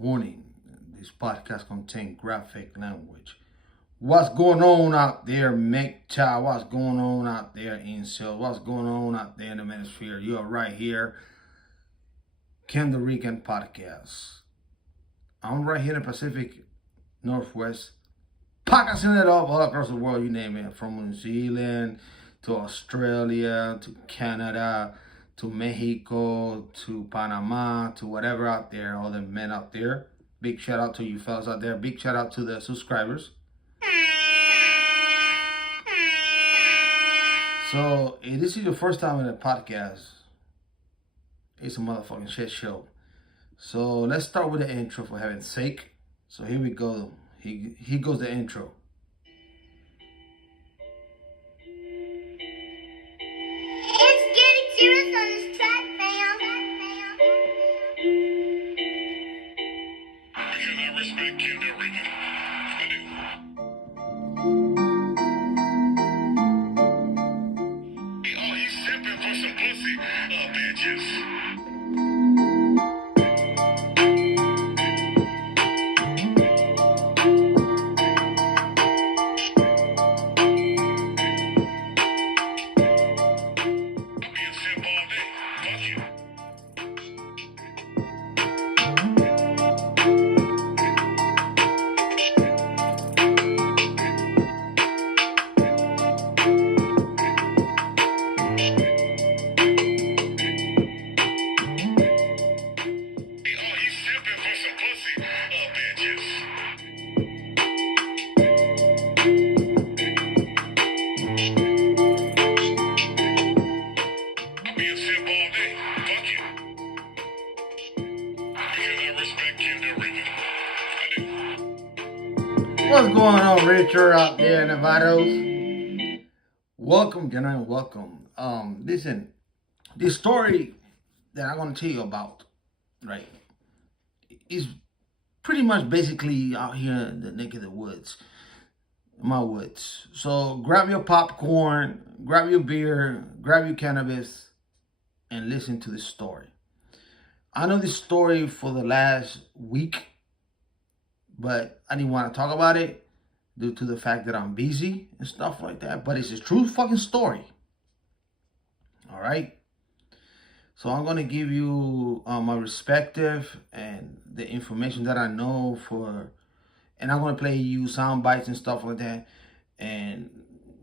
Warning, this podcast contains graphic language. What's going on out there, MGTOW? What's going on out there, incel? What's going on out there in the manosphere? You're right here, Kendelrican podcast. I'm right here in the Pacific Northwest, podcasting it up all across the world, you name it, from New Zealand to Australia to Canada to Mexico to Panama to whatever out there, all the men out there. Big shout out to you fellas out there. Big shout out to the subscribers. So, if this is your first time in a podcast, it's a motherfucking shit show. So, let's start with the intro for heaven's sake. So, here we go. Here goes the intro. It's getting serious on this track, fam. Because I respect Kendelrican. I do. Oh, he's simping for some pussy, bitches. I'll be a simp all day. Fuck you. Oh, he's simping for some pussy, bitches. I'll be a simp all day. Fuck you. Because I respect Kendelrican. I do. What's going on, Richard, out there in Nevados? Welcome, gentlemen, welcome. Listen, this story that I'm going to tell you about, right, is pretty much basically out here in the neck of the woods, my woods. So grab your popcorn, grab your beer, grab your cannabis, and listen to this story. I know this story for the last week, but I didn't want to talk about it due to the fact that I'm busy and stuff like that. But it's a true fucking story. All right. So I'm gonna give you my respective and the information that I know for, and I'm gonna play you sound bites and stuff like that. And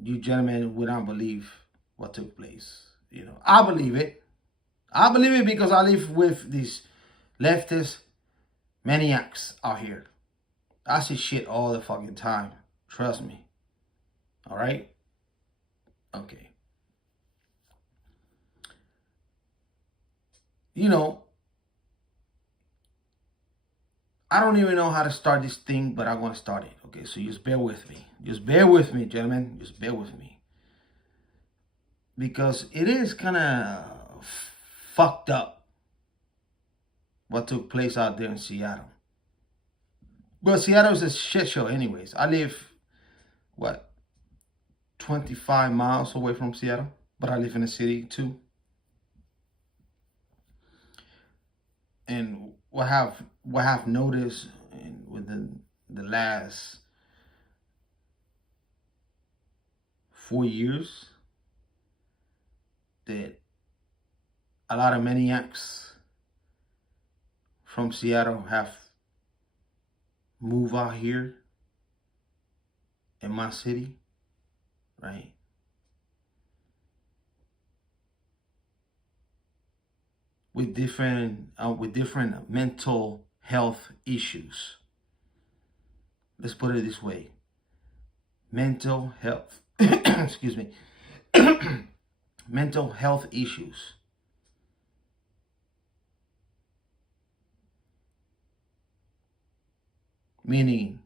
you gentlemen would not believe what took place. You know, I believe it. I believe it because I live with these leftist maniacs out here. I see shit all the fucking time. Trust me. All right? Okay. You know, I don't even know how to start this thing, but I'm going to start it. Okay, so just bear with me. Just bear with me, gentlemen. Just bear with me. Because it is kind of fucked up what took place out there in Seattle. Well, Seattle is a shit show anyways. I live, 25 miles away from Seattle? But I live in the city too. And what I've noticed within the last 4 years, that a lot of maniacs from Seattle have moved out here in my city, right? With different mental health issues. Let's put it this way: mental health, excuse me, mental health issues. Meaning,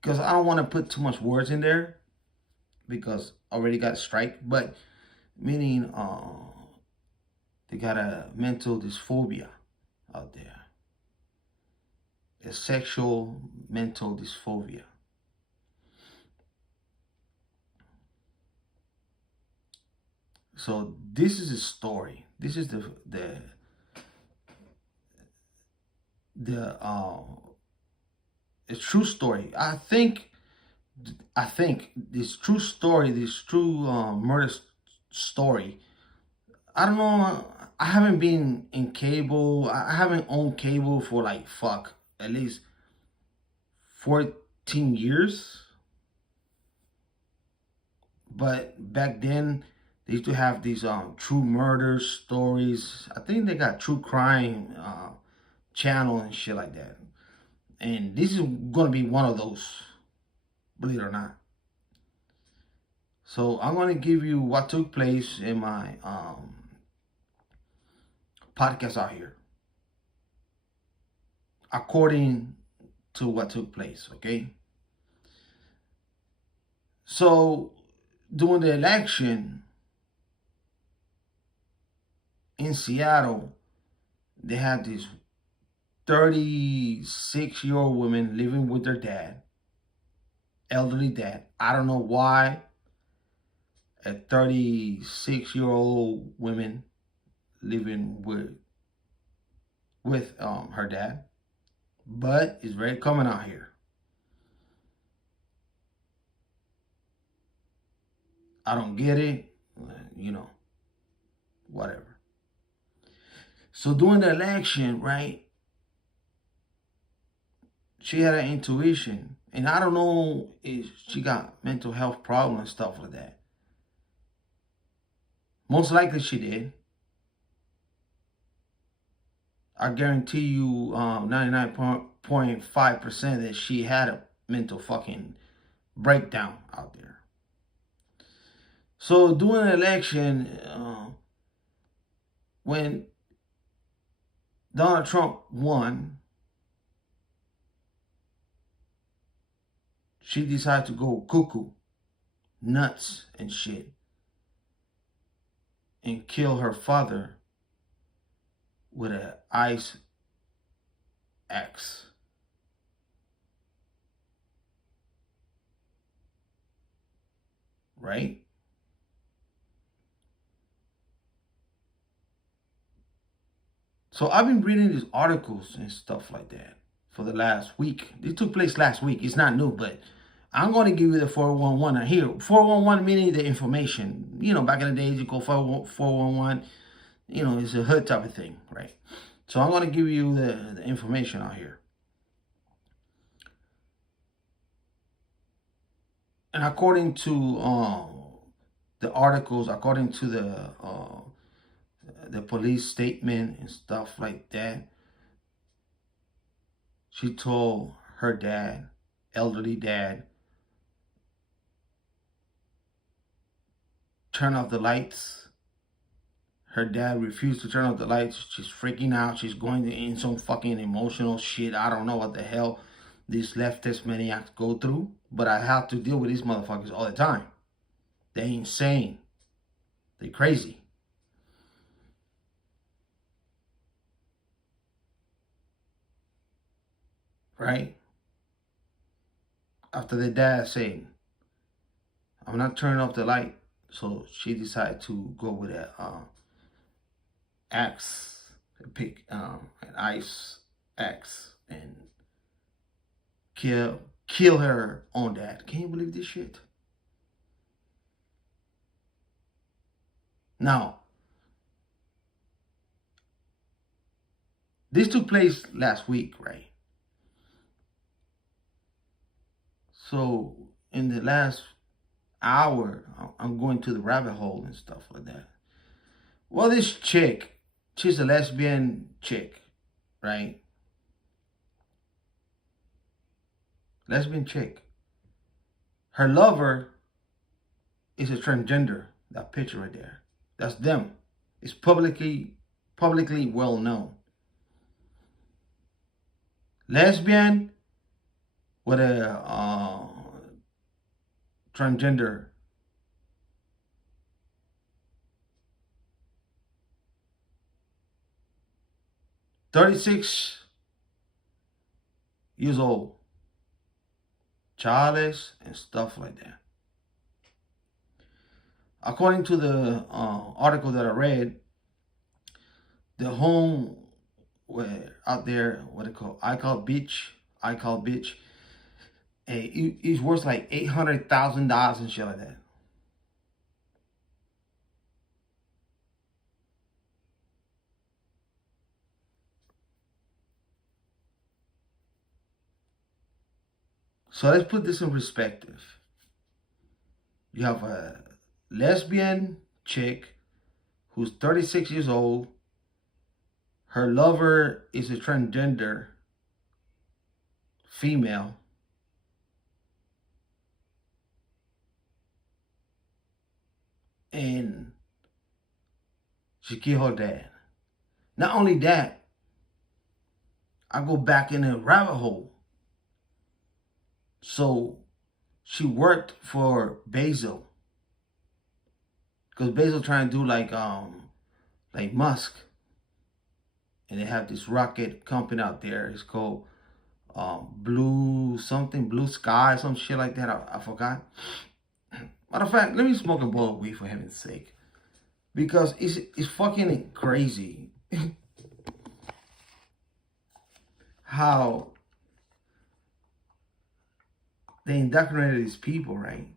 because I don't want to put too much words in there, because I already got a strike, but meaning, they got a mental dysphoria out there. A sexual mental dysphoria. So this is a story. This is the the it's true story. I think this true story, this true murder story. I don't know. I haven't been in cable. I haven't owned cable for like fuck at least 14 years. But back then, they used to have these true murder stories. I think they got true crime channel and shit like that. And this is gonna be one of those, believe it or not. So I'm gonna give you what took place in my podcast out here, according to what took place. Okay. So during the election in Seattle, they had this 36-year-old woman living with their dad, elderly dad. I don't know why a 36-year-old woman living with her dad, but it's very common out here. I don't get it, whatever. So during the election, right, she had an intuition, and I don't know if she got mental health problems and stuff like that. Most likely she did. I guarantee you 99.5% that she had a mental fucking breakdown out there. So during the election, when Donald Trump won, she decided to go cuckoo, nuts and shit, and kill her father with an ice axe. Right? So I've been reading these articles and stuff like that for the last week. This took place last week. It's not new, but I'm going to give you the 411 here. 411 meaning the information. Back in the days, you call 411. It's a hood type of thing, right? So I'm going to give you the information out here. And according to the articles, according to the police statement and stuff like that, she told her dad, elderly dad, turn off the lights. Her dad refused to turn off the lights. She's freaking out. She's going in some fucking emotional shit. I don't know what the hell these leftist maniacs go through, but I have to deal with these motherfuckers all the time. They insane. They crazy. Right? After the dad saying, I'm not turning off the light. So she decided to go with an axe, pick an ice axe, and kill her own dad. Can you believe this shit? Now, this took place last week, right? So in the last hour, I'm going to the rabbit hole and stuff like that. Well, this chick, she's a lesbian chick, right? Lesbian chick. Her lover is a transgender. That picture right there. That's them. It's publicly well known. Lesbian with a transgender. "36 years old, childless and stuff like that." According to the article that I read, the home where out there, what they call I call bitch. And he's worth like $800,000 and shit like that. So let's put this in perspective. You have a lesbian chick who's 36 years old. Her lover is a transgender female. And she killed her dad. Not only that, I go back in a rabbit hole. So she worked for Bezos. Because Bezos trying to do like Musk. And they have this rocket company out there. It's called Blue Sky, some shit like that. I forgot. Matter of fact, let me smoke a bowl of weed for heaven's sake. Because it's fucking crazy how they indoctrinated these people, right?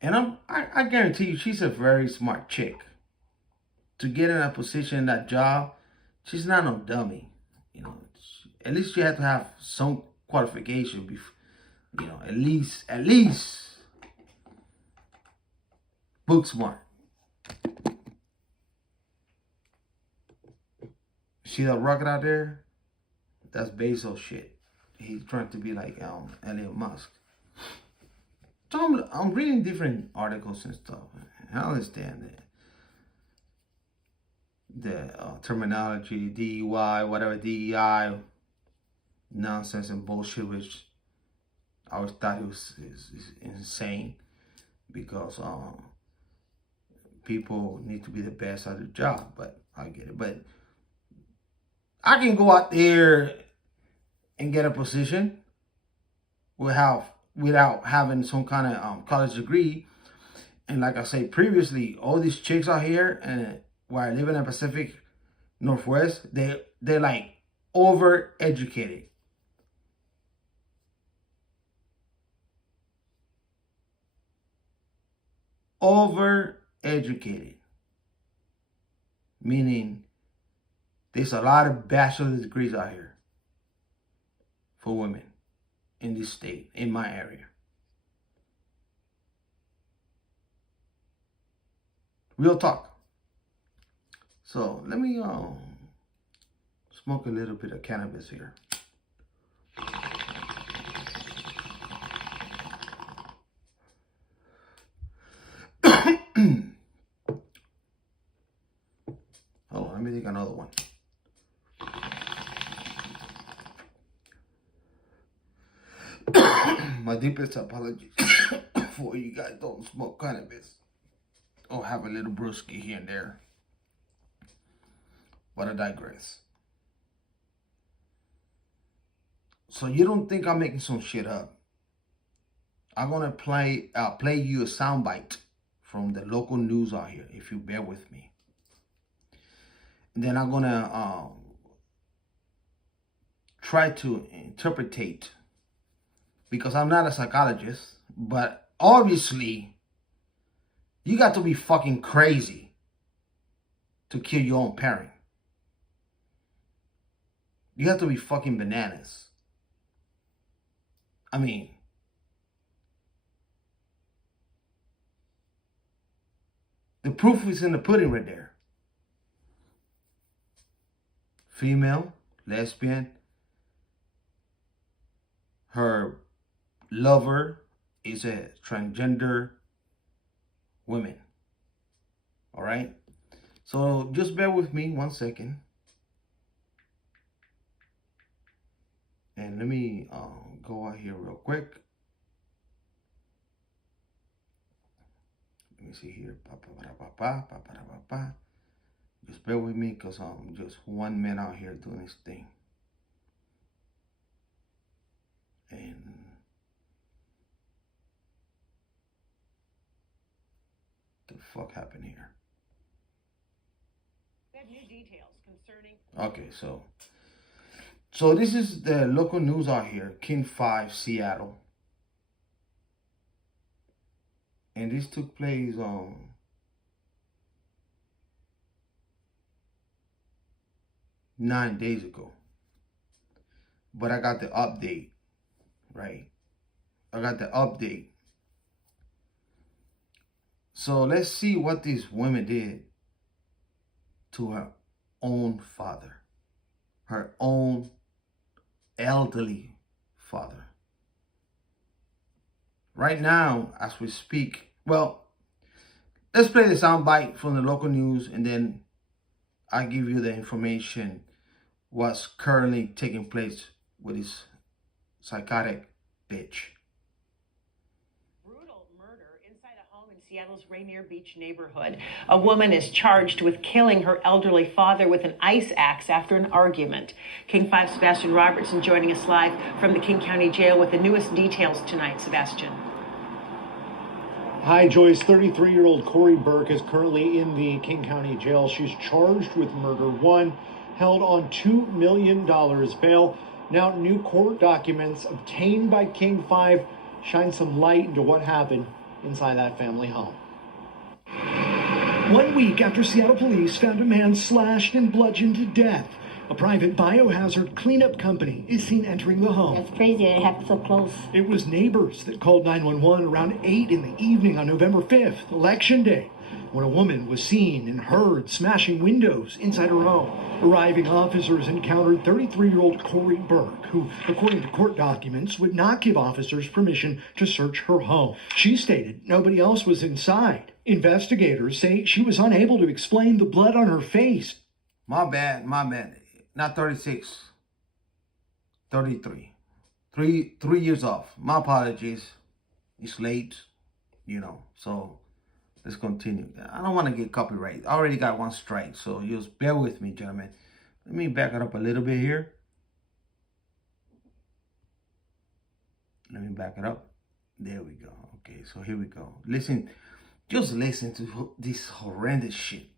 And I guarantee you, she's a very smart chick. To get in that position, that job, she's not no dummy. You know, at least you have to have some qualification. You know, at least book smart. See that rocket out there? That's Bezos shit. He's trying to be like Elon Musk. So I'm reading different articles and stuff. I understand the terminology, DUI, whatever, DEI, nonsense and bullshit, which I always thought it was is insane because people need to be the best at their job. But I get it. But I can go out there and get a position without having some kind of college degree. And like I said previously, all these chicks out here and where I live in the Pacific Northwest, they're like overeducated. Overeducated. Meaning there's a lot of bachelor's degrees out here for women in this state, in my area. Real talk. So let me smoke a little bit of cannabis here. Oh, let me take another one. My deepest apologies for you guys don't smoke cannabis or have a little brewski here and there. But I digress. So you don't think I'm making some shit up? I'm gonna play you a soundbite from the local news out here, if you bear with me. And then I'm gonna try to interpretate, because I'm not a psychologist, but obviously you got to be fucking crazy to kill your own parent. You have to be fucking bananas. I mean, the proof is in the pudding right there. Female, lesbian. Her lover is a transgender woman. All right? So just bear with me 1 second. And let me go out here real quick. Let me see here. Just bear with me because I'm just one man out here doing this thing. And the fuck happened here? We have new details concerning. Okay, so So this is the local news out here, King 5, Seattle. And this took place 9 days ago. But I got the update, right? I got the update. So let's see what these women did to her own father, her own elderly father. Right now, as we speak, well, let's play the soundbite from the local news, and then I'll give you the information what's currently taking place with this psychotic bitch. Brutal murder inside a home in Seattle's Rainier Beach neighborhood. A woman is charged with killing her elderly father with an ice axe after an argument. King 5 Sebastian Robertson joining us live from the King County Jail with the newest details tonight. Sebastian. Hi, Joyce. 33-year-old Corey Burke is currently in the King County Jail. She's charged with murder. One, held on $2 million bail. Now, new court documents obtained by King 5 shine some light into what happened inside that family home. 1 week after Seattle police found a man slashed and bludgeoned to death, a private biohazard cleanup company is seen entering the home. That's crazy that it happened so close. It was neighbors that called 911 around 8 in the evening on November 5th, Election Day, when a woman was seen and heard smashing windows inside her home. Arriving officers encountered 33-year-old Corey Burke, who, according to court documents, would not give officers permission to search her home. She stated nobody else was inside. Investigators say she was unable to explain the blood on her face. My bad. Not 36, 33. Three years off. My apologies. It's late, so let's continue. I don't want to get copyright. I already got one strike, so just bear with me, gentlemen. Let me back it up a little bit here. Let me back it up. There we go. Okay, so here we go. Just listen to this horrendous shit.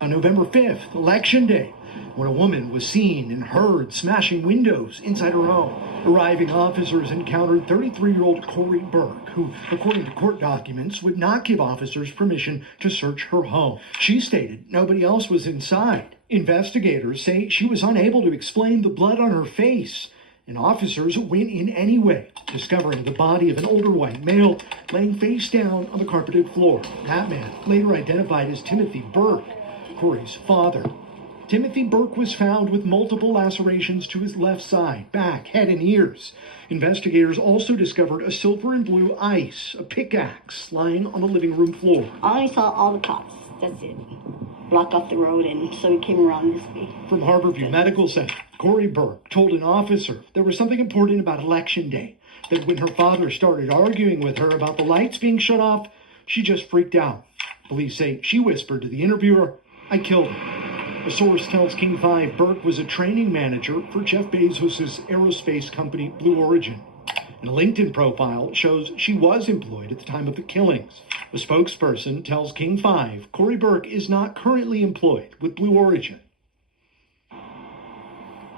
On November 5th, Election Day, when a woman was seen and heard smashing windows inside her home. Arriving officers encountered 33-year-old Corey Burke, who, according to court documents, would not give officers permission to search her home. She stated nobody else was inside. Investigators say she was unable to explain the blood on her face, and officers went in anyway, discovering the body of an older white male laying face down on the carpeted floor. That man, later identified as Timothy Burke, Corey's father. Timothy Burke was found with multiple lacerations to his left side, back, head, and ears. Investigators also discovered a silver and blue ice, a pickaxe, lying on the living room floor. I only saw all the cops. That's it. Block off the road, and so we came around this way. From Harborview Medical Center, Corey Burke told an officer there was something important about Election Day, that when her father started arguing with her about the lights being shut off, she just freaked out. Police say she whispered to the interviewer, "I killed him." A source tells King 5 Burke was a training manager for Jeff Bezos' aerospace company Blue Origin. And a LinkedIn profile shows she was employed at the time of the killings. A spokesperson tells King 5 Corey Burke is not currently employed with Blue Origin.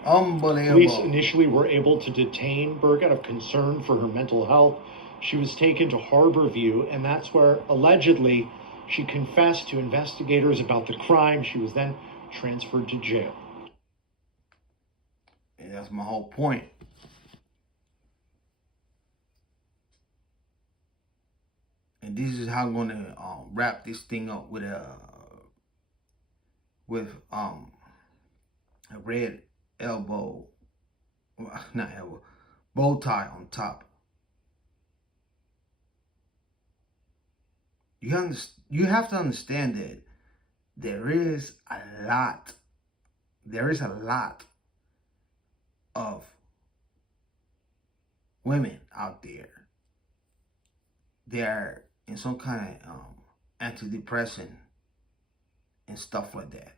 Unbelievable. Police initially were able to detain Burke out of concern for her mental health. She was taken to Harborview, and that's where allegedly she confessed to investigators about the crime. She was then transferred to jail. And that's my whole point. And this is how I'm going to wrap this thing up with a red bow tie on top. You have to understand that there is a lot of women out there. They're in some kind of antidepressant and stuff like that.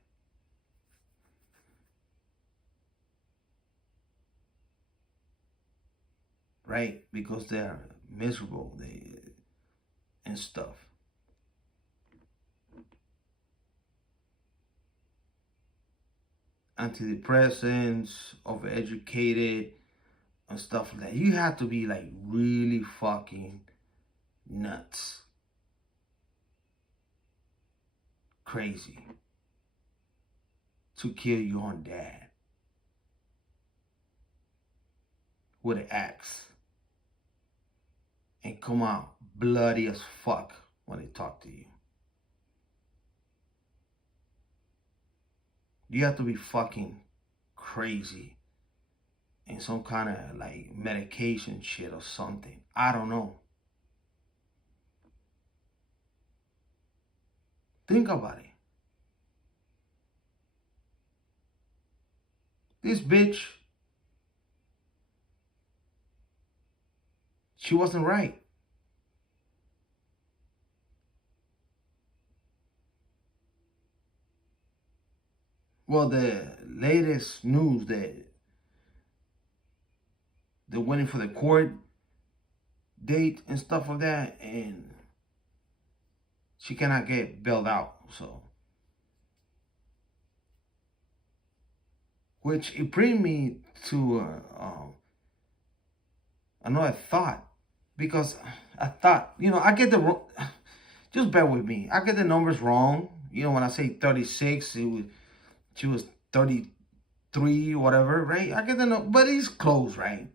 Right? Because they're miserable and stuff. antidepressants, overeducated, and stuff like that. You have to be like really fucking nuts. Crazy. To kill your own dad. With an axe. And come out bloody as fuck when they talk to you. You have to be fucking crazy in some kind of like medication shit or something. I don't know. Think about it. This bitch, she wasn't right. Well, the latest news that they're waiting for the court date and stuff like that, and she cannot get bailed out. So, which it brings me to another thought, because I thought, I get the just bear with me. I get the numbers wrong. When I say 36, she was 33, whatever, right? I get the number, but it's close, right?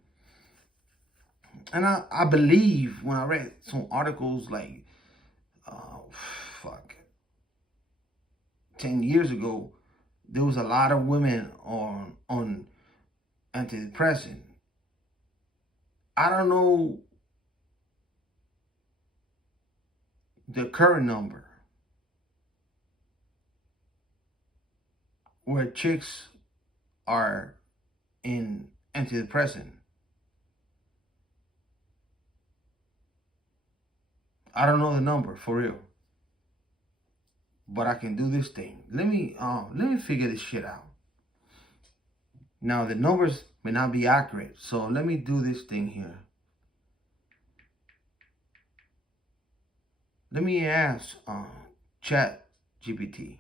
And I believe when I read some articles like, 10 years ago, there was a lot of women on antidepressant. I don't know the current number where chicks are in antidepressant. I don't know the number for real, but I can do this thing. Let me figure this shit out. Now the numbers may not be accurate, so let me do this thing here. Let me ask Chat GPT.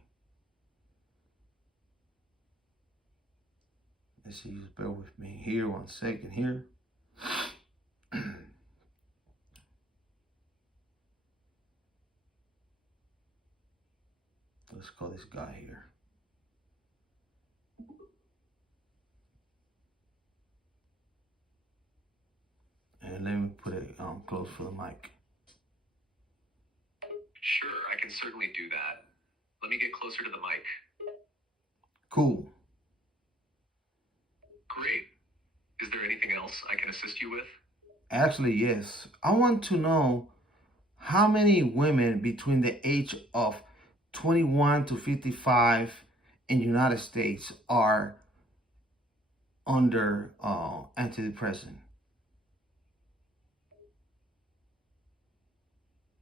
Let's see, just bear with me here 1 second here. Let's call this guy here. And let me put it close for the mic. Sure, I can certainly do that. Let me get closer to the mic. Cool. Great. Is there anything else I can assist you with? Actually, yes. I want to know how many women between the age of 21 to 55 in the United States are under antidepressant.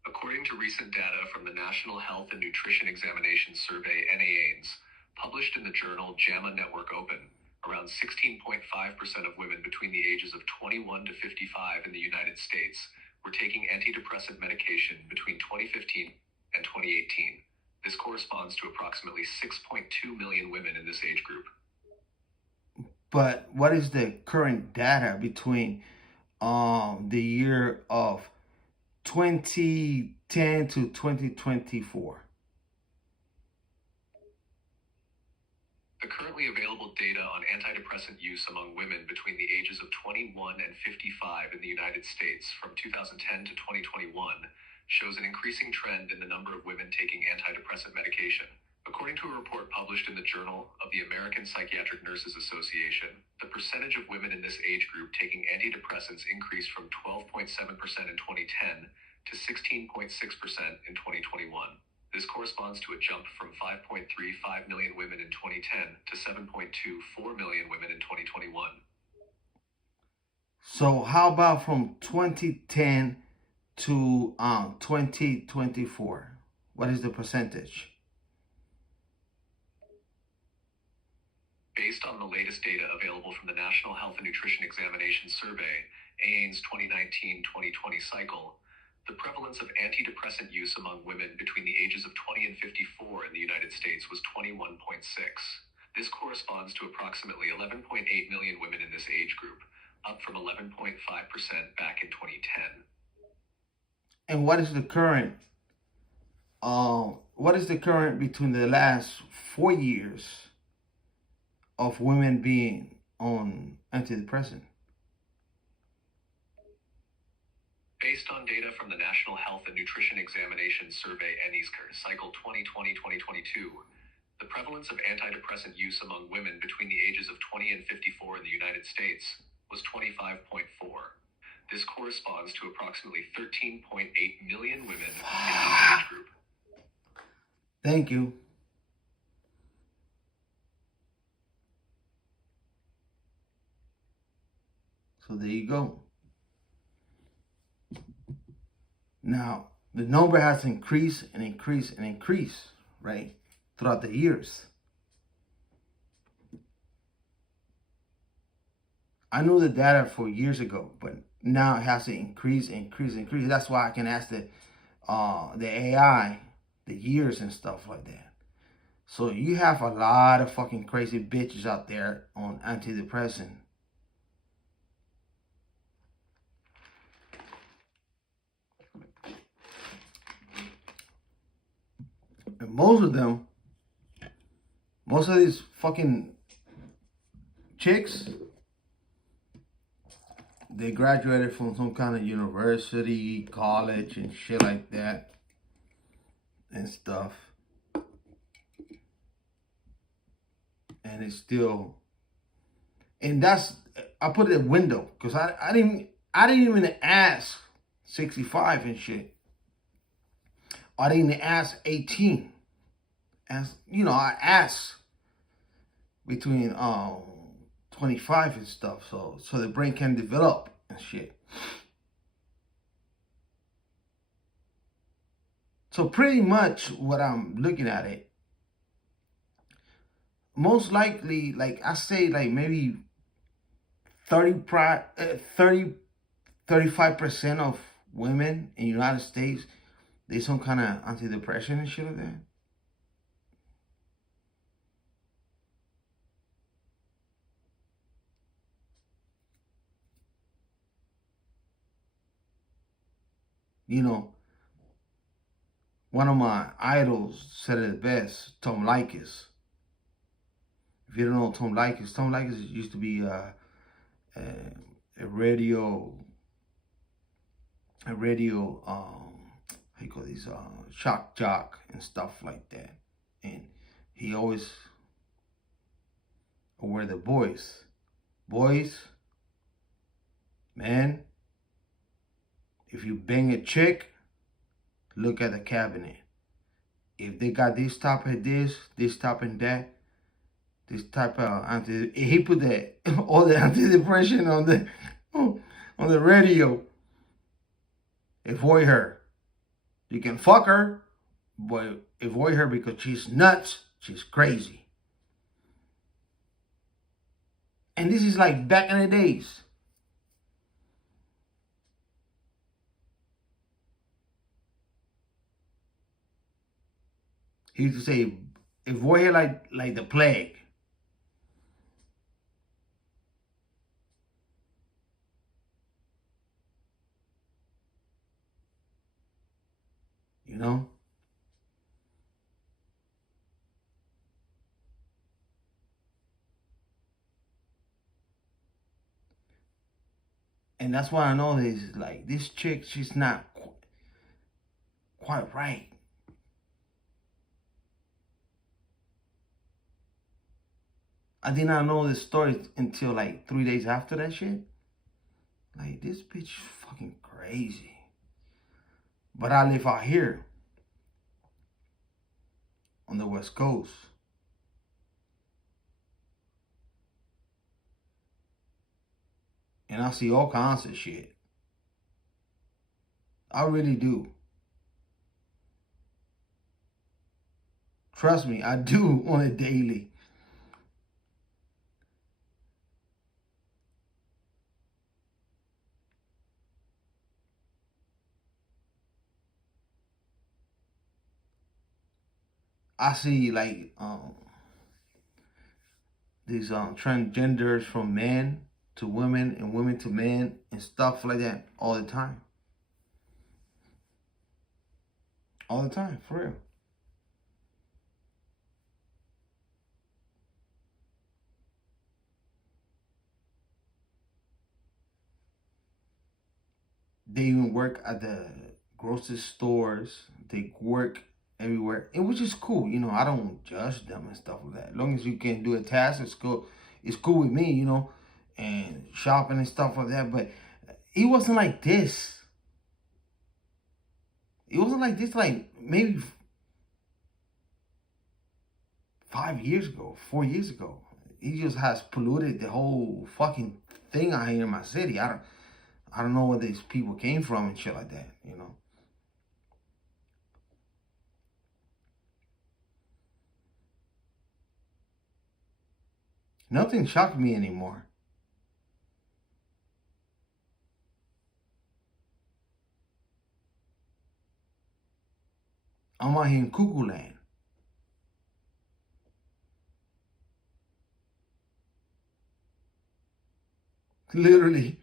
According to recent data from the National Health and Nutrition Examination Survey, NAANS, published in the journal JAMA Network Open, around 16.5% of women between the ages of 21 to 55 in the United States were taking antidepressant medication between 2015 and 2018. This corresponds to approximately 6.2 million women in this age group. But what is the current data between the year of 2010 to 2024? The currently available data on antidepressant use among women between the ages of 21 and 55 in the United States from 2010 to 2021 shows an increasing trend in the number of women taking antidepressant medication. According to a report published in the Journal of the American Psychiatric Nurses Association, the percentage of women in this age group taking antidepressants increased from 12.7% in 2010 to 16.6% in 2021. This corresponds to a jump from 5.35 million women in 2010 to 7.24 million women in 2021. So how about from 2010 to 2024? What is the percentage? Based on the latest data available from the National Health and Nutrition Examination Survey, AIN's 2019-2020 cycle, the prevalence of antidepressant use among women between the ages of 20 and 54 in the United States was 21.6. This corresponds corresponds to approximately 11.8 million women in this age group, up from 11.5% back in 2010. And what is the current? What is the current between the last 4 years of women being on antidepressant? Based on data from the National Health and Nutrition Examination Survey NESCR cycle 2020-2022, the prevalence of antidepressant use among women between the ages of 20 and 54 in the United States was 25.4. This corresponds to approximately 13.8 million women in each age group. Thank you. So there you go. Now, the number has increased and increased and increased, right, throughout the years. I knew the data for years ago, but now it has to increase, increase, increase. That's why I can ask the AI the years and stuff like that. So you have a lot of fucking crazy bitches out there on antidepressant. And most of these fucking chicks, they graduated from some kind of university, college, and shit like that, and stuff. And it's still, and that's, I put it in window because I didn't even ask 65 and shit. I didn't ask 18. As you know, I asked between 25 and stuff, so the brain can develop and shit. So pretty much what I'm looking at it, most likely, like I say, like maybe 35% of women in the United States, they some kind of antidepressant and shit like that. You know, one of my idols said it best, Tom Likas. If you don't know Tom Likas used to be a radio, how you call these, shock jock and stuff like that. And he always were the boys, man, if you bang a chick, look at the cabinet. If they got this type of this type and that, this type of he put all the antidepressant on the radio. Avoid her. You can fuck her, but avoid her because she's nuts. She's crazy. And this is like back in the days. He used to say, avoid her like the plague. You know? And that's why I know this, like, this chick, she's not quite right. I did not know this story until like 3 days after that shit. Like, this bitch fucking crazy. But I live out here on the West Coast. And I see all kinds of shit. I really do. Trust me, I do on a daily. I see like transgenders from men to women and women to men and stuff like that all the time. All the time, for real. They even work at the grocery stores. They work everywhere, and which is cool. You know, I don't judge them and stuff like that. As long as you can do a task, it's cool. It's cool with me, you know, and shopping and stuff like that. But it wasn't like this. It wasn't like this, like maybe 5 years ago, 4 years ago. It just has polluted the whole fucking thing out here in my city. I don't know where these people came from and shit like that, you know. Nothing shocked me anymore. I'm out here in cuckoo land. Literally,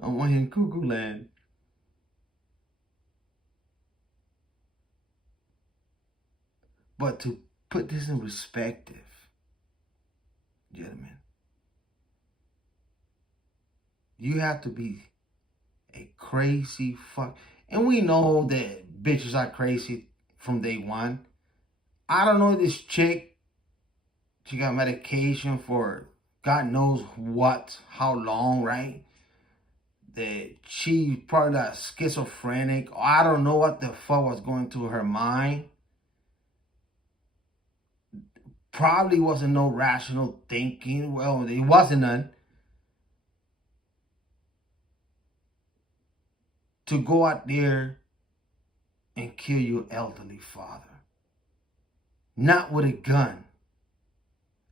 I'm out here in cuckoo land. But to put this in perspective, gentlemen, you have to be a crazy fuck. And we know that bitches are crazy from day one. I don't know this chick. She got medication for God knows what, how long, right? That she probably got schizophrenic. Or I don't know what the fuck was going through her mind. Probably wasn't no rational thinking. Well, it wasn't none. To go out there and kill your elderly father. Not with a gun.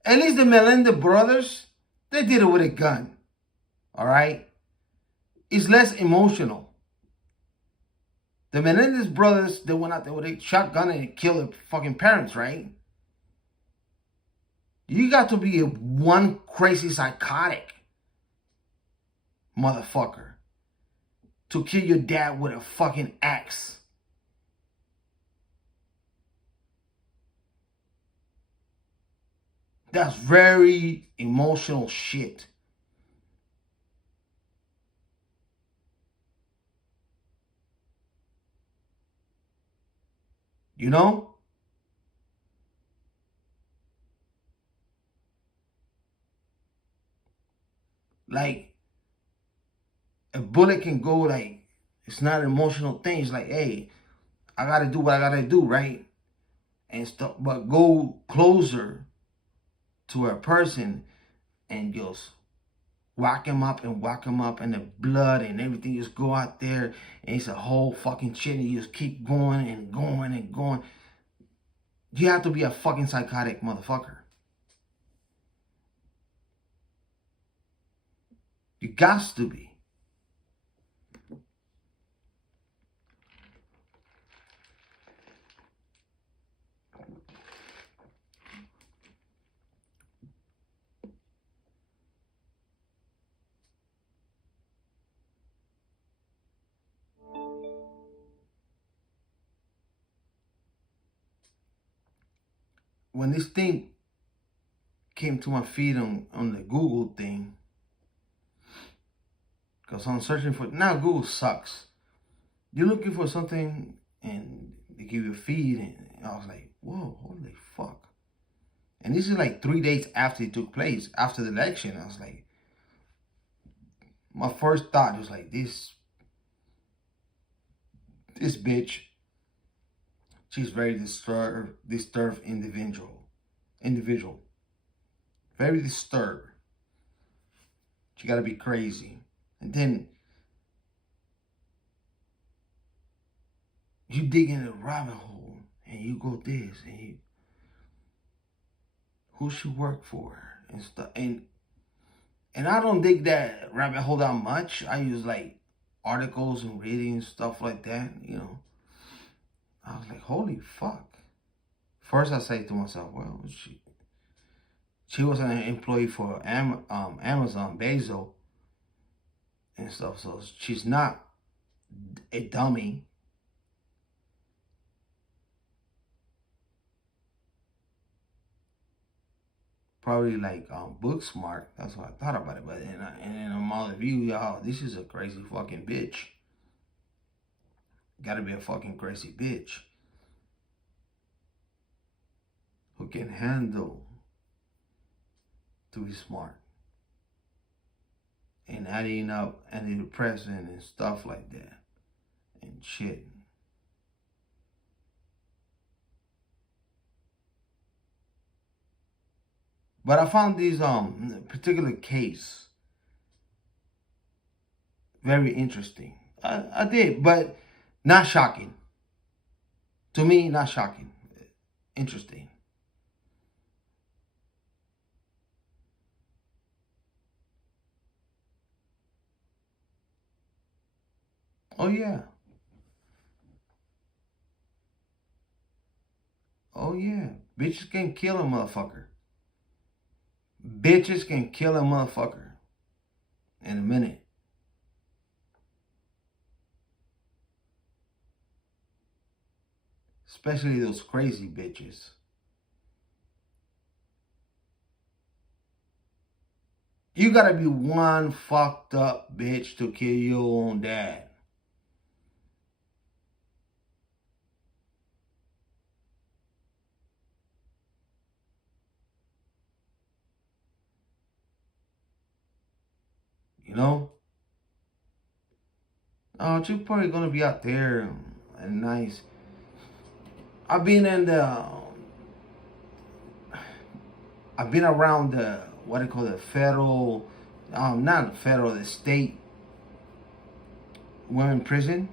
At least the Melendez brothers, they did it with a gun. All right? It's less emotional. The Melendez brothers, they went out there with a shotgun and killed their fucking parents, right? You got to be one crazy psychotic motherfucker to kill your dad with a fucking axe. That's very emotional shit. You know? Like, a bullet can go like, it's not an emotional thing. It's like, hey, I gotta do what I gotta do, right? And stuff, but go closer to a person and just whack him up and the blood and everything just go out there and it's a whole fucking shit and you just keep going and going and going. You have to be a fucking psychotic motherfucker. You got to be. When this thing came to my feed on the Google thing, because I'm searching for, now Google sucks. You're looking for something and they give you a feed and I was like, whoa, holy fuck. And this is like 3 days after it took place, after the election. I was like, my first thought was like, this bitch, she's very disturbed individual. Very disturbed. She gotta be crazy. And then you dig in a rabbit hole and you go this and you, who she work for and stuff. And I don't dig that rabbit hole that much. I use like articles and reading stuff like that, you know. I was like, holy fuck. First I say to myself, well, She was an employee for Amazon, Bezos, and stuff. So she's not a dummy. Probably like book smart. That's what I thought about it. But in a model view, y'all, this is a crazy fucking bitch. Gotta be a fucking crazy bitch who can handle to be smart and adding up antidepressant and stuff like that and shit. But I found this particular case very interesting. I did, but not shocking. To me, not shocking. Interesting. Oh yeah. Oh yeah. Bitches can kill a motherfucker. Bitches can kill a motherfucker in a minute. Especially those crazy bitches. You gotta be one fucked up bitch to kill your own dad. You know? Oh, you're probably gonna be out there and nice. I've been around the, what they call the federal, not the federal, the state women prison.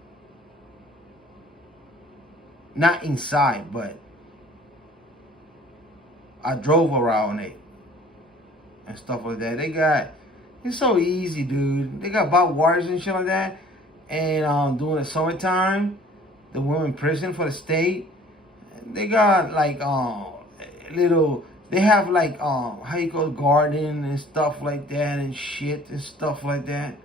Not inside, but I drove around it and stuff like that. It's so easy, dude. They got barbed wires and shit like that. And during the summertime, the women prison for the state, they got like they have like how you call it, garden and stuff like that and shit and stuff like that.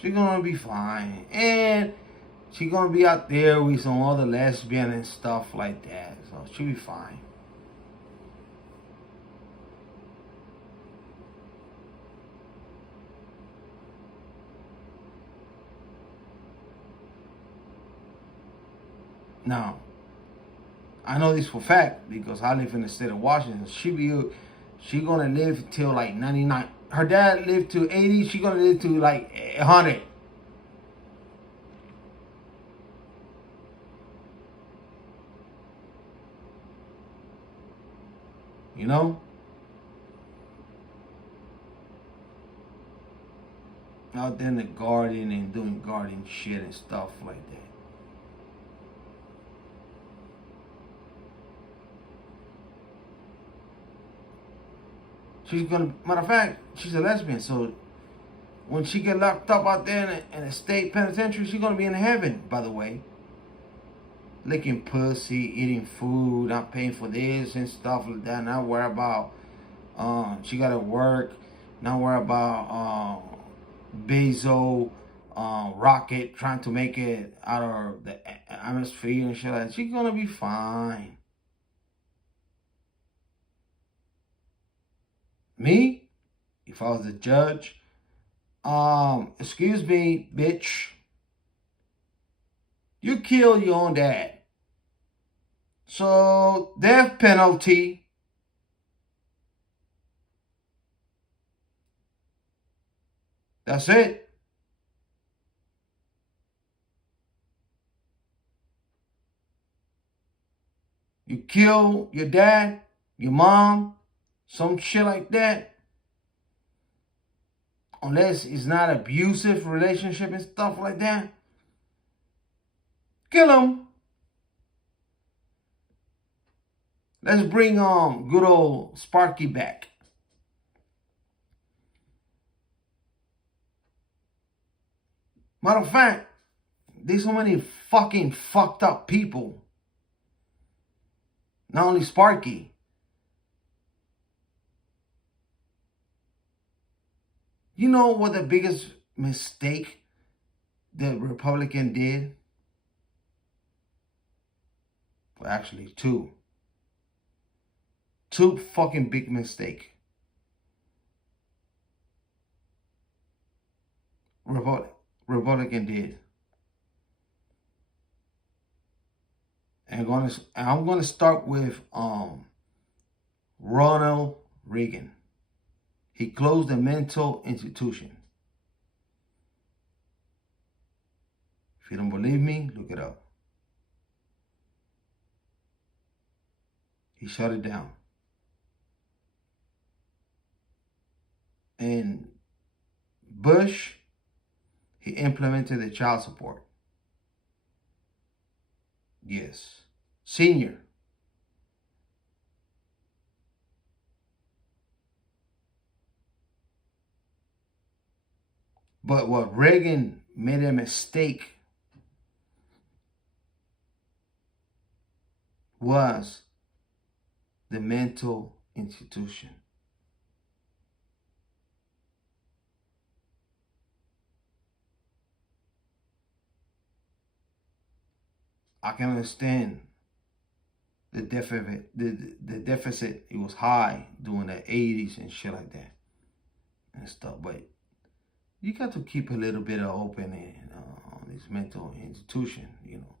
She's gonna be fine. And she's gonna be out there with some other lesbian and stuff like that. So she'll be fine. Now, I know this for a fact because I live in the state of Washington. She gonna live till like 99. Her dad lived to 80. She gonna live to like 100. You know? Out there in the garden and doing garden shit and stuff like that. She's gonna, matter of fact, she's a lesbian, so when she get locked up out there in a state penitentiary, she's gonna be in heaven, by the way. Licking pussy, eating food, not paying for this and stuff like that, not worry about, she gotta work, not worry about, Bezos, rocket trying to make it out of the atmosphere and shit like that. She's gonna be fine. Me, if I was the judge, excuse me, bitch. You killed your own dad. So, death penalty. That's it. You kill your dad, your mom, some shit like that. Unless it's not abusive relationship and stuff like that. Kill him. Let's bring good old Sparky back. Matter of fact, there's so many fucking fucked up people. Not only Sparky. You know what the biggest mistake the Republican did? Well, actually, two fucking big mistake. Republican did. And I'm gonna start with Ronald Reagan. He closed the mental institution. If you don't believe me, look it up. He shut it down. And Bush, he implemented the child support. Yes. Senior. But what Reagan made a mistake was the mental institution. I can understand the deficit. The deficit, it was high during the 80s and shit like that and stuff. But you got to keep a little bit of opening on this mental institution, you know.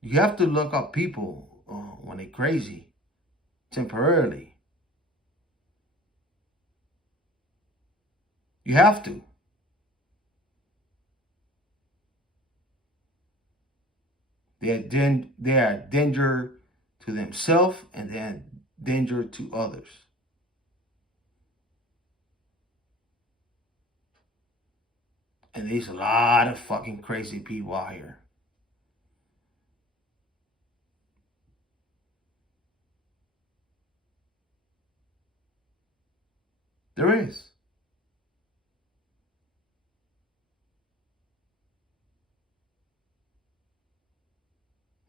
You have to look up people when they're crazy, temporarily. You have to. They are danger to themselves and they're danger to others. And there's a lot of fucking crazy people out here. There is.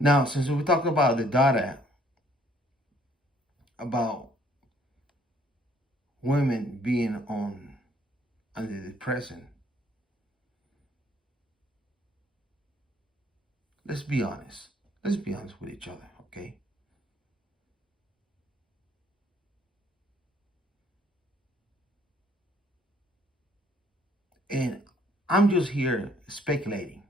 Now, since we talked about the data about women being on antidepressant, let's be honest. Let's be honest with each other, okay? And I'm just here speculating.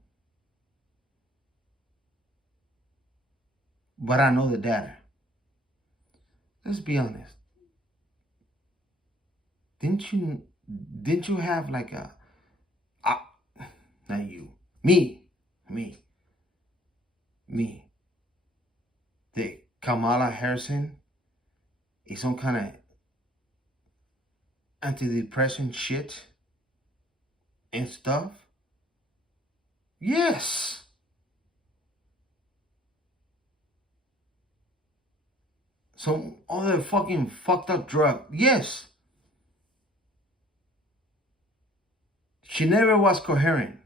But I know the data. Let's be honest. Didn't you have like a not you, me, that Kamala Harrison is some kind of antidepressant shit and stuff? Yes. Some other fucking fucked up drug. Yes. She never was coherent.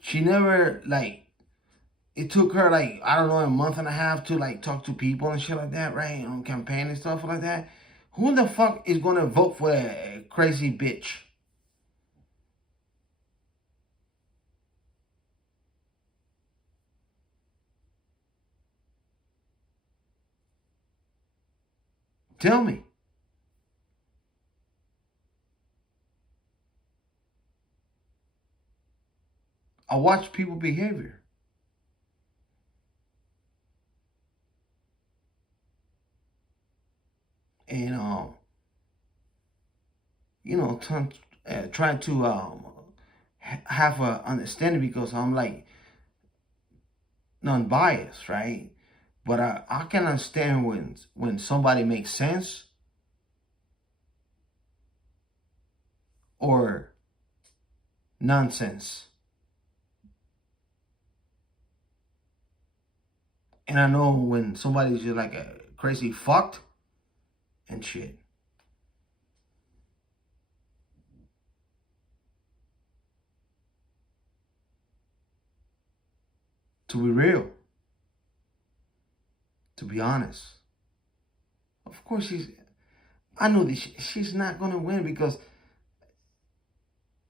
She never, like, it took her, like, I don't know, a month and a half to, like, talk to people and shit like that, right? On campaign and stuff like that. Who the fuck is going to vote for a crazy bitch? Tell me. I watch people behavior. And, you know, try to have a understanding because I'm like non-biased, right? But I can understand when somebody makes sense or nonsense. And I know when somebody's just like a crazy fucked and shit. To be real. To be honest. Of course I know this. She's not gonna win because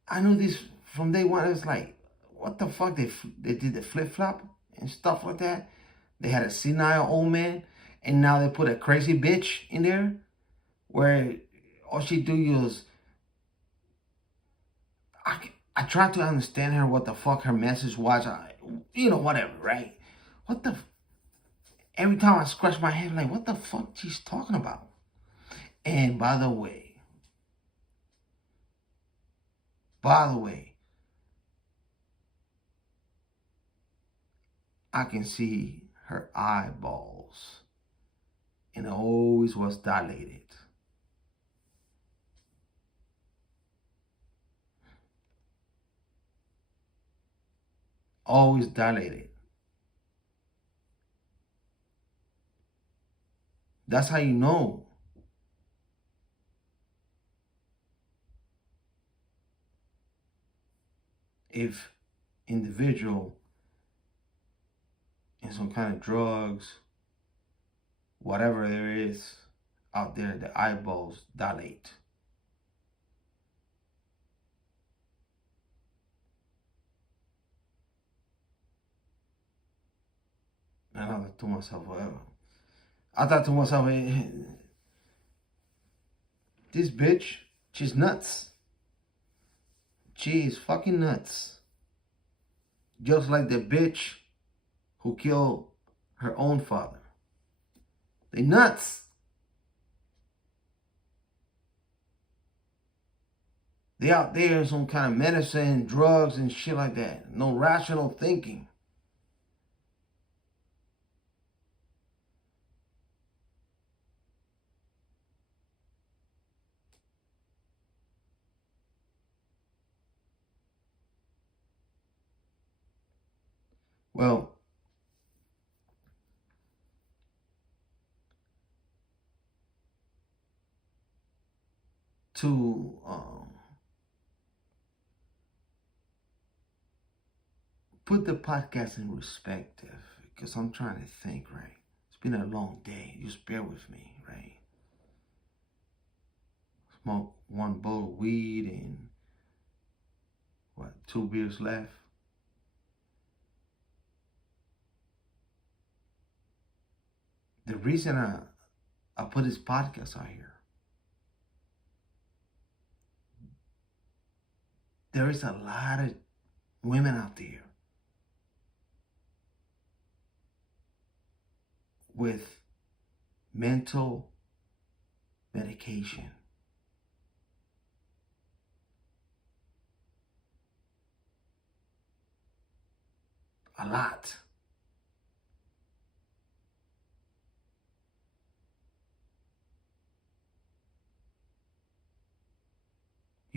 I knew this from day one. It's like, what the fuck? They did the flip flop and stuff like that. They had a senile old man, and now they put a crazy bitch in there, where all she do is I tried to understand her what the fuck her message was. Whatever, right? What the? Every time I scratch my head, like, what the fuck she's talking about? And by the way, I can see her eyeballs, and it always was dilated. Always dilated. That's how you know if individual in some kind of drugs, whatever there is out there, the eyeballs dilate. And I thought to myself, this bitch, she's nuts. She's fucking nuts. Just like the bitch who killed her own father. They nuts. They out there in some kind of medicine, drugs, and shit like that. No rational thinking. Well, to put the podcast in perspective, because I'm trying to think, right? It's been a long day. Just bear with me, right? Smoke one bowl of weed and 2 beers left. The reason I put this podcast out here, there is a lot of women out there with mental medication. A lot.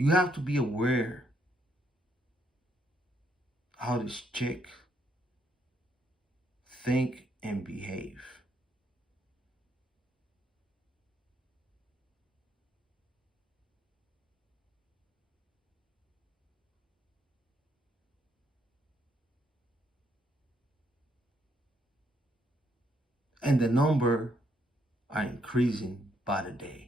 You have to be aware how this chick think and behave. And the number are increasing by the day.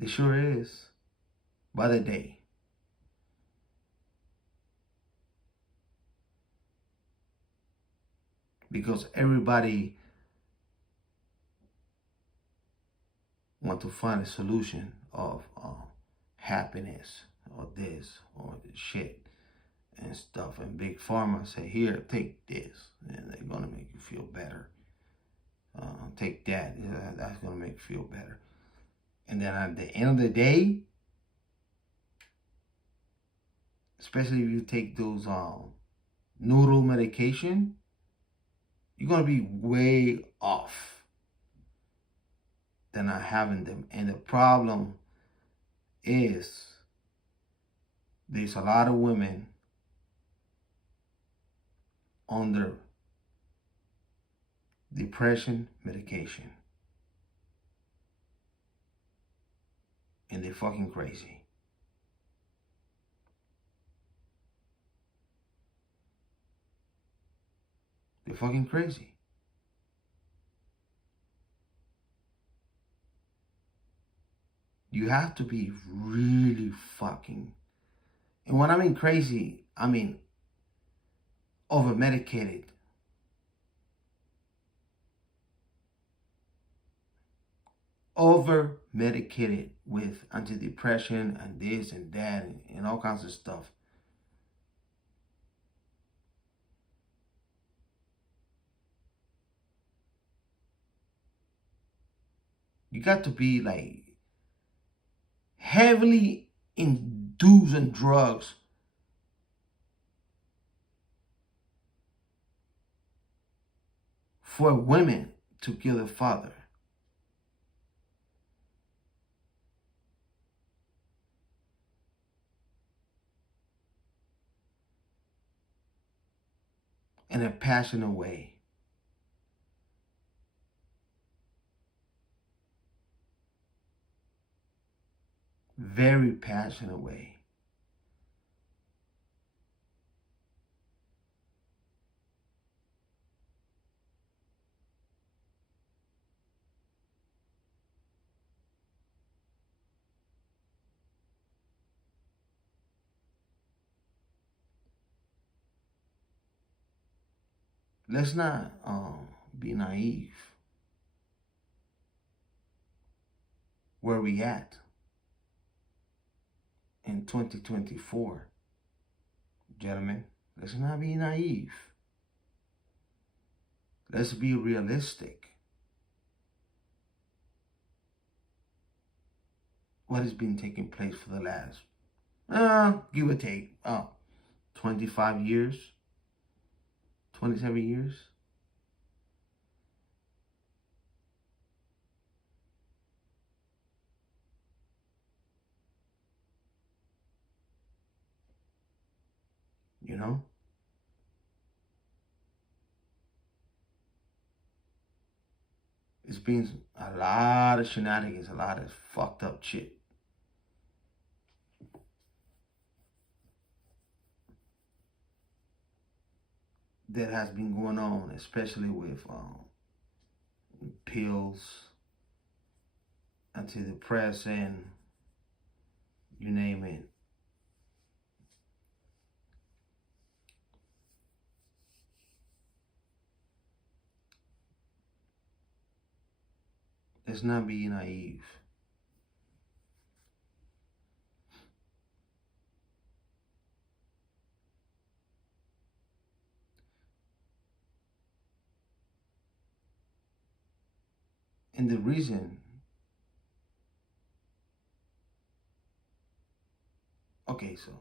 They sure is. By the day. Because everybody want to find a solution of happiness or this or this shit and stuff. And Big Pharma say, here, take this. And they're going to make you feel better. Take that. That's going to make you feel better. And then at the end of the day, especially if you take those noodle medication, you're going to be way off than not having them. And the problem is there's a lot of women under depression medication. And they're fucking crazy. They're fucking crazy. You have to be really fucking, and when I mean crazy, I mean over medicated. Over medicated with antidepressant and this and that and all kinds of stuff. You got to be like heavily induced in drugs for women to kill their father. In a passionate way. Very passionate way. Let's not be naive. Where we at in 2024, gentlemen? Let's not be naive. Let's be realistic. What has been taking place for the last, give or take, 25 years, 27 years? You know? It's been a lot of shenanigans, a lot of fucked up shit. That has been going on, especially with pills, antidepressant, you name it. Let's not be naive. And the reason, okay, so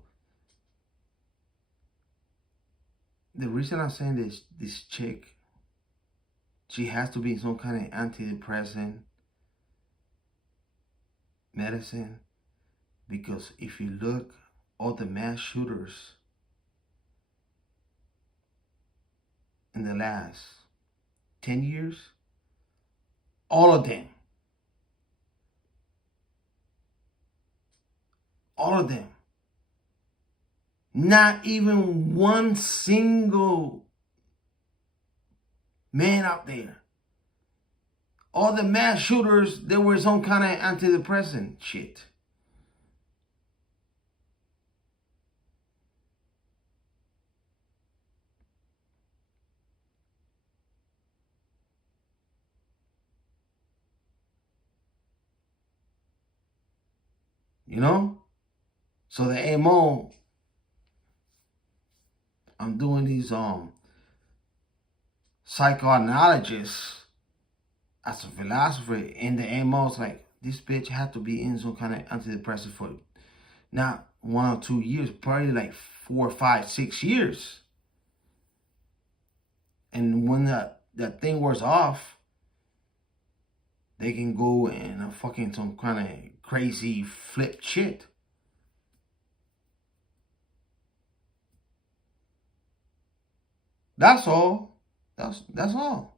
the reason I'm saying this chick, she has to be in some kind of antidepressant medicine, because if you look, all the mass shooters in the last 10 years, all of them, not even one single man out there. All the mass shooters, there were some kind of antidepressant shit. You know? So the MO, I'm doing these psychoanalysts as a philosopher, and the MO's like, this bitch had to be in some kind of antidepressant for not 1 or 2 years, probably like 4, 5, 6 years. And when that thing wears off, they can go and fucking some kind of crazy flip shit. That's all. That's all.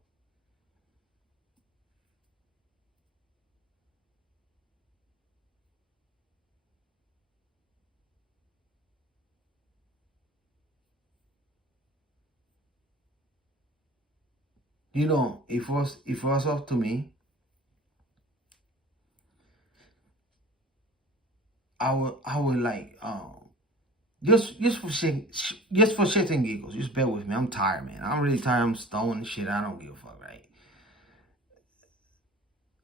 You know, if it was up to me, I would like just for shit and giggles. Just bear with me. I'm tired, man. I'm really tired. I'm stoned and shit. I don't give a fuck, right?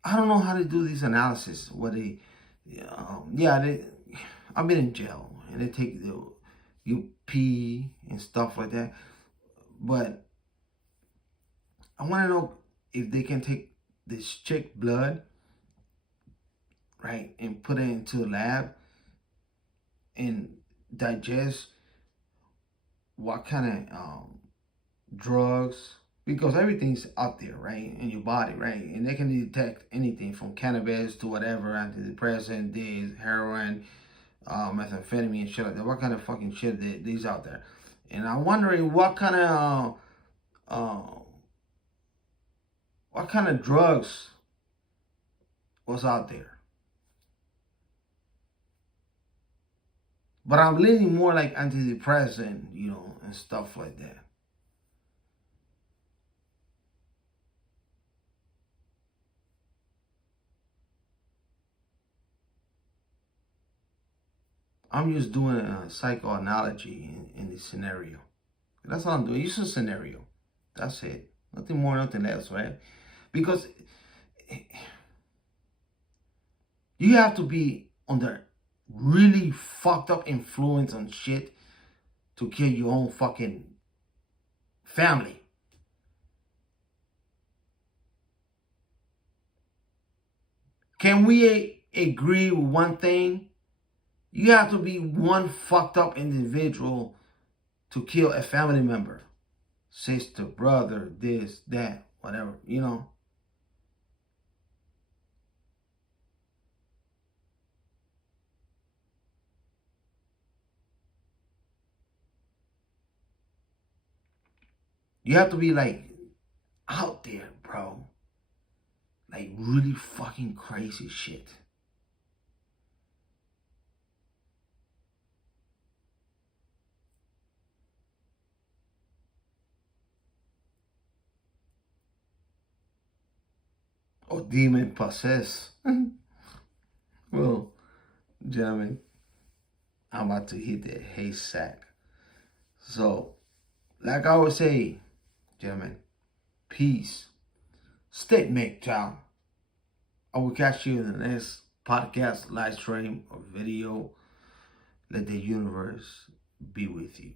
I don't know how to do this analysis. I've been in jail and they take you pee and stuff like that. But I want to know if they can take this chick blood, right, and put it into a lab and digest what kind of drugs, because everything's out there, right, in your body, right, and they can detect anything from cannabis to whatever, antidepressant, this, heroin, methamphetamine, and shit like that. What kind of fucking shit these out there? And I'm wondering what kind of drugs was out there. But I'm leaning more like antidepressant, you know, and stuff like that. I'm just doing a psychoanalogy in this scenario. That's all I'm doing. It's a scenario. That's it. Nothing more, nothing less, right? Because you have to be under really fucked up influence on shit to kill your own fucking family. Can we agree with one thing? You have to be one fucked up individual to kill a family member. Sister, brother, this, that, whatever, you know. You have to be like out there, bro. Like really fucking crazy shit. Or demon possessed. Well, gentlemen, I'm about to hit the haystack. So, like I would say, gentlemen, peace. Stay MGTOW. I will catch you in the next podcast, live stream, or video. Let the universe be with you.